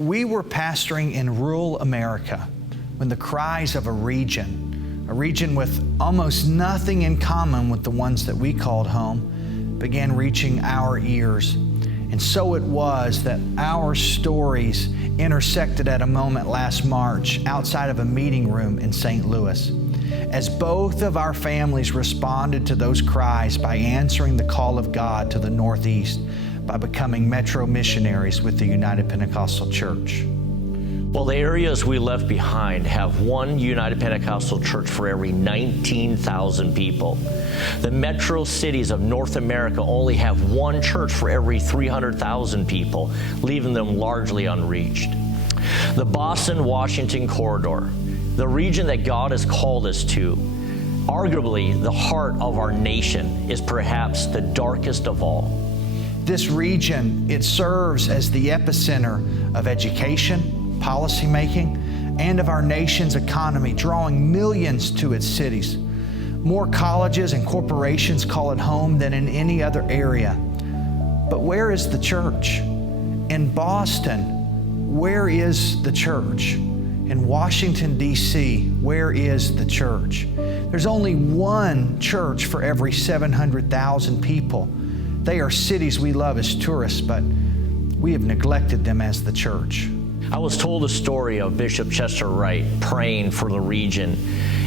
We were pastoring in rural America when the cries of a region with almost nothing in common with the ones that we called home, began reaching our ears. And so it was that our stories intersected at a moment last March outside of a meeting room in St. Louis, as both of our families responded to those cries by answering the call of God to the Northeast by becoming metro missionaries with the United Pentecostal Church. Well, the areas we left behind have one United Pentecostal Church for every 19,000 people. The metro cities of North America only have one church for every 300,000 people, leaving them largely unreached. The Boston-Washington corridor, the region that God has called us to, arguably the heart of our nation, is perhaps the darkest of all. This region, it serves as the epicenter of education, policymaking, and of our nation's economy, drawing millions to its cities. More colleges and corporations call it home than in any other area. But where is the church? In Boston, where is the church? In Washington, D.C., where is the church? There's only one church for every 700,000 people. They are cities we love as tourists, but we have neglected them as the church. I was told a story of Bishop Chester Wright praying for the region,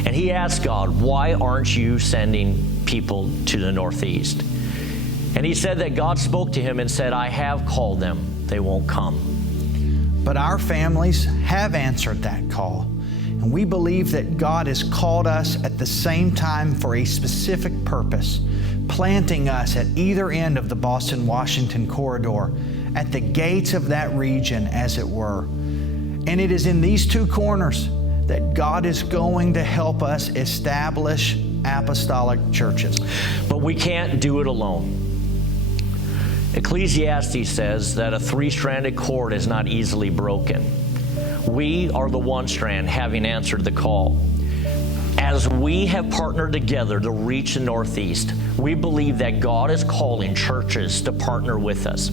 and he asked God, why aren't you sending people to the Northeast? And he said that God spoke to him and said, I have called them, they won't come. But our families have answered that call, and we believe that God has called us at the same time for a specific purpose, planting us at either end of the Boston-Washington corridor, at the gates of that region, as it were. And it is in these two corners that God is going to help us establish apostolic churches. But we can't do it alone. Ecclesiastes says that a three-stranded cord is not easily broken. We are the one strand, having answered the call. As we have partnered together to reach the Northeast, we believe that God is calling churches to partner with us.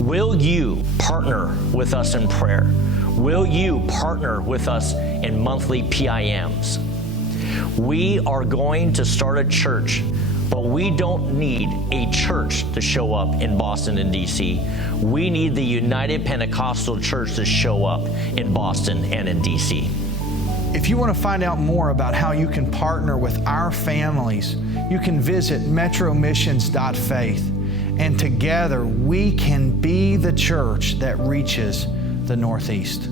Will you partner with us in prayer? Will you partner with us in monthly PIMs? We are going to start a church, but we don't need a church to show up in Boston and D.C. We need the United Pentecostal Church to show up in Boston and in D.C. If you want to find out more about how you can partner with our families, you can visit metromissions.faith. And together we can be the church that reaches the Northeast.